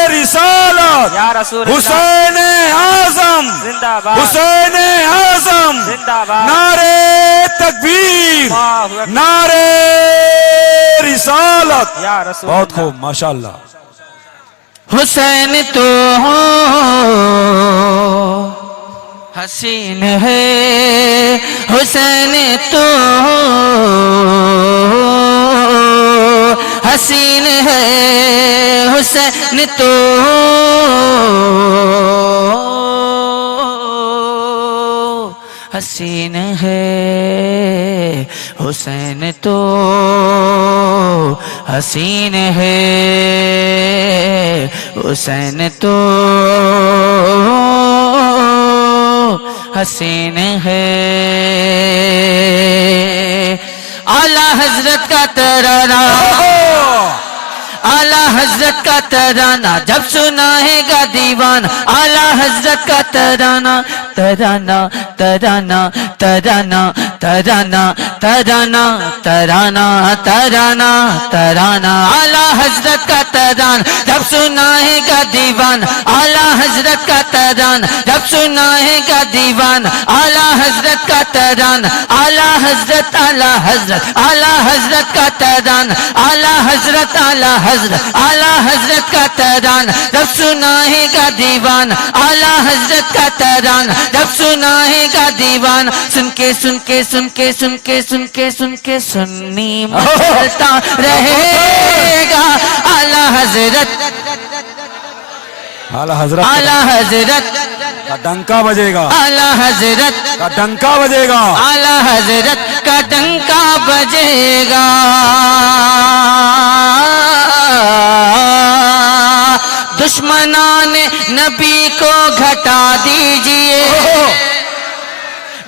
رسالت، یا رسول اللہ، حسین اعظم، زندہ باد، حسین اعظم، زندہ باد، نعرے تکبیر، اللہ اکبر، نعرے رسالت. یا رسول بہت اللہ. خوب، ماشاءاللہ. حسین تو حسین ہے، حسین تو حسین ہے، حسین تو حسین ہے، حسین تو حسین ہے، حسین تو حسین ہے. اعلیٰ حضرت کا ترانہ، اعلیٰ حضرت کا ترانہ جب سنائے گا دیوان. اعلیٰ حضرت کا ترانہ، ترانہ ترانہ ترانہ ترانہ ترانہ ترانہ ترانہ ترانہ. اعلیٰ حضرت کا ترانہ جب سنائے گا دیوان. اعلیٰ حضرت کا ترانہ جب سنائے گا دیوان. اعلیٰ حضرت کا ترانہ، اعلیٰ حضرت، اعلیٰ حضرت، اعلیٰ حضرت کا ترانہ، اعلیٰ حضرت، اعلیٰ حضرت، اعلیٰ حضرت کا ترانہ جب سنائے گا دیوان. اعلیٰ حضرت کا ترانہ جب سنائے گا دیوان. سن کے سن کے سن کے سن کے سن کے سن کے سنی مچلتا رہے گا. اعلیٰ حضرت، اعلیٰ حضرت اعلیٰ حضرت کا ڈنکا بجے گا، اعلیٰ حضرت کا ڈنکا بجے گا. اعلیٰ حضرت کا ڈنکا بجے گا. دشمنان نبی کو گھٹا دیجئے،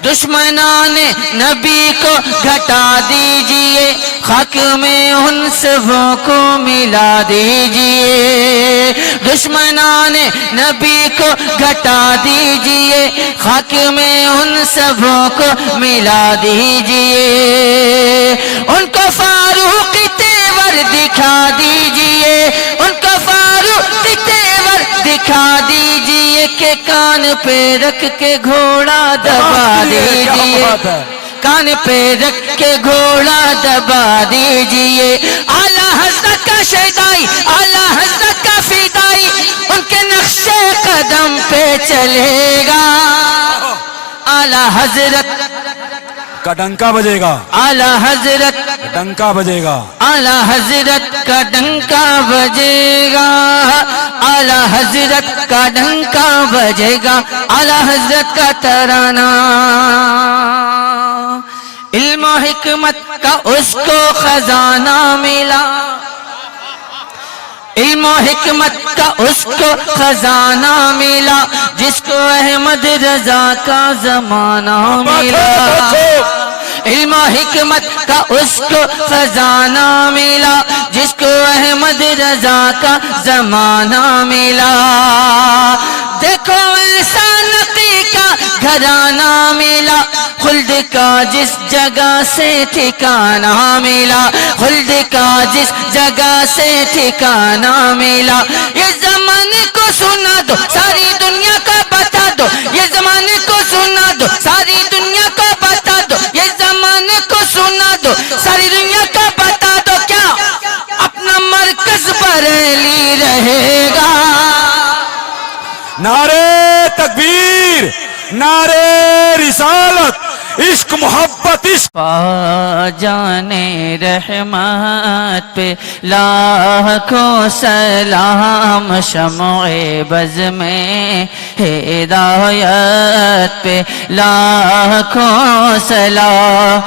دشمنان نبی کو گھٹا دیجئے، خاک میں ان سبوں کو ملا دیجئے. دشمنان نبی کو گھٹا دیجئے، خاک میں ان سبوں کو ملا دیجئے. ان کو فاروق تیور دکھا دیجئے، ان کو فاروق تیور دکھا دیجئے کہ کان پہ رکھ کے گھوڑا دبا دیجئے، کان پہ رکھ کے گھوڑا دبا دیجئے. اعلیٰ حضرت کا شیدائی، اعلیٰ حضرت کا فدائی ان کے نقش قدم پہ چلے گا. اعلیٰ حضرت کا ڈنکا بجے گا، اعلیٰ حضرت، ڈنکا بجے گا. اعلیٰ حضرت کا ڈنکا بجے گا، اعلیٰ حضرت کا ڈنکا بجے گا. اعلیٰ حضرت کا ترانہ، علم و حکمت کا اس کو خزانہ ملا، علم و حکمت کا اس کو خزانہ ملا، جس کو احمد رضا کا زمانہ ملا. علم و حکمت کا اس کو خزانہ ملا، جس کو احمد رضا کا زمانہ ملا. دیکھو ایسا نقی کا گھرانہ ملا، خلد کا جس جگہ سے ٹھکانہ ملا، خلد کا جس جگہ سے ٹھکانہ ملا. یہ زمانے کو سنا دو، ساری دنیا کا بتا دو یہ زمانے کو سنا دو ساری دنیا کو بتا دو یہ زمانے کو سنا دو ساری دنیا کو بتا دو کیا اپنا مرکز بریلی رہے گا نعرے تکبیر، نعرے رسالت، عشق محبت عشق. جانے رحمت پہ لاکھوں سلام شمع بز میں ہدایت پہ لاکھوں سلام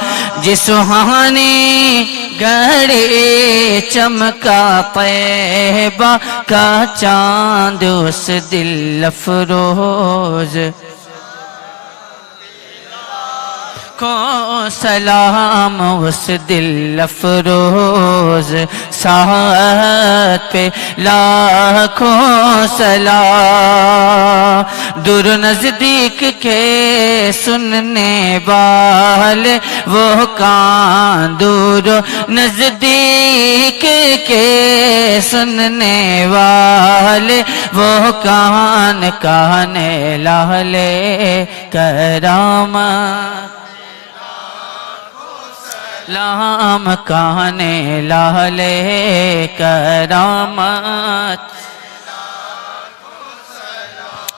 جس سہانی گھڑی چمکا طیبہ کا چاند اس دل افروز کو سلام اس دل افروز ساعت پہ لاکھوں سلام دور نزدیک کے سننے والے وہ کان دور نزدیک کے سننے والے وہ کان کہنے لالے کرامت لام کہنے لالے کرامت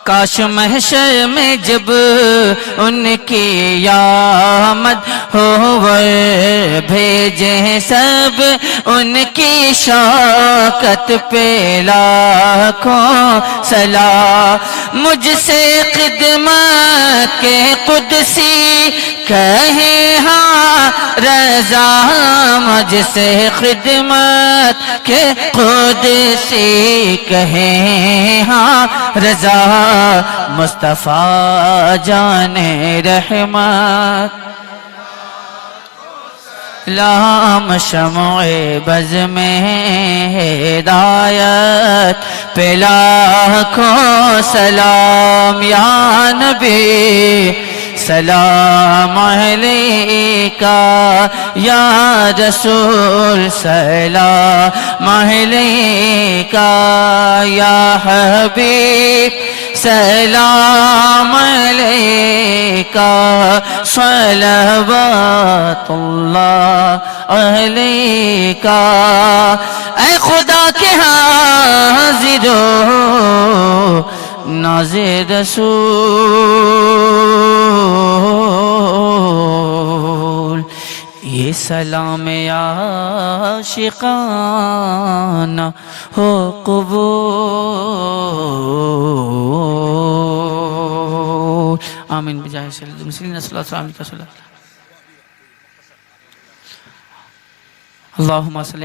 کاش محشر میں جب ان کی آمد ہو بھیجیں سب ان کی شوکت پہ لاکھوں سلام مجھ سے خدمت کے قدسی کہیں ہاں رضا مجھ سے خدمت کے قدسی کہیں ہاں رضا مصطفیٰ جانے رحمت لام شمع بز میں ہدایت پہ لاکھوں سلام یا نبی سلام علیکہ یا رسول سلام علیکہ یا حبیب سلام علیکہ صلوات اللہ علیکہ اے خدا کے حاضروں ناظر رسول یہ سلام عاشقانہ ہو قبول آمین بجائے سیدنا مسلمین صلی اللہ علیہ وسلم اللہم صلی